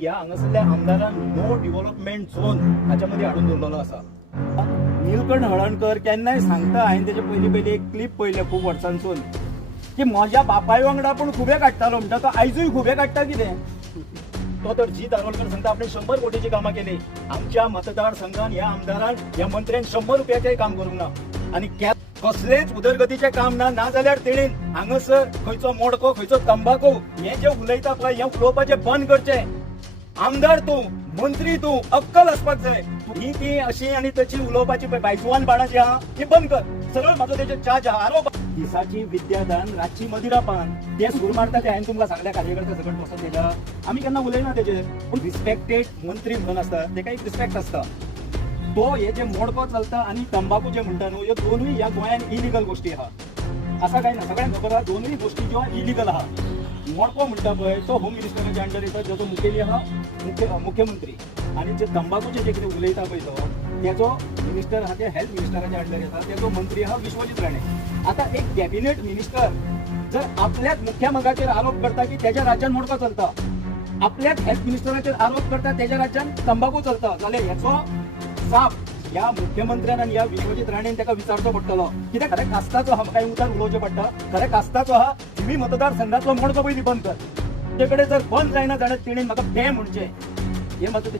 ह्या हांगासरल्या आमदारान नो डेव्हलपमेंट झोन हाच्यामध्ये हाडून दवरलेलो आसा. नीलकंठ हळर्णकर केन्नाय सांगता, हांवें तेजे पयलीं एक क्लिप पळयलें खूब वर्सांसून, की म्हज्या बापाय वांगडा पूण खुबे काडटालो म्हणटा तो आयजूय खुबे काडटा कितें. तो तर जी दारोलकर सांगता आपण 100 कोटीची कामां केली. आमच्या मतदारसंघात ह्या आमदारान ह्या मंत्र्यान 100 रुपयाचेय काम करूंक ना. आणि कसलेच उदरगतीचे काम ना जाल्यार तेणेन हांगासर खंयचो मोडको खंयचो तंबाखू हे जे उलयता पळय हे उलोवपाचे बंद करचे. आमदार तूं, मंत्री तूं, अक्कल आसपाक जाय. ही ती अशी आनी तशी उलोवपाची बायजुवान बाणां जी आहा ती बंद कर. सरळ म्हाजो तेजे चार्ज आरोप. दिसाची विद्यादान, रातची मदिरा पान, ते सूर मारता ते हांवें तुमकां सांगल्या कार्यकर्ते सकट बसून तेच्या. आमी केन्ना उलयना तेजेर, पूण रिस्पेक्टेड मंत्री म्हणून आसता तेका एक रिस्पेक्ट आसता. तो हे जे मोडको चलता आनी तंबाखू जे म्हणटा न्हू, ह्यो दोनूय ह्या गोंयांत इलिगल गोष्टी आहा. असा काय ना, सगळ्यांक खबर आहा दोनूय गोष्टी ज्यो इलिगल आहा. मोडको म्हणटा पळय तो होम मिनिस्टराच्या अंडर येता, जेजो मुखेली आहा मुख्यमंत्री. आणि जे तंबाखूचे जे कितें उलयता पळय तो तेजो मिनिस्टर आहा ते हेल्थ मिनिस्टराच्या अंडर येता, तेजो मंत्री आहा विश्वजीत राणे. आता एक कॅबिनेट मिनिस्टर जर आपल्याच मुख्यमंत्र्याचेर आरोप करता की त्याच्या राज्यात मोडको चलता, आपल्याच हेल्थ मिनिस्टराचेर आरोप करता त्याच्या राज्यात तंबाखू चलता, जाल्यार हेचो साप ह्या मुख्यमंत्र्यान आणि ह्या विश्वजीत राणेन ताका विचारचो पडटलो. कित्याक खरें कास्ताचो हा काय उतार उलोवचें पडटा. खरें कास्ताचो हा तुम्ही मतदारसंघातलो मोडको पयलीं बंद कर. ते कडेन जर बंद जायना जाल्यार तेणेन म्हाका ते म्हणचें. हे मात्र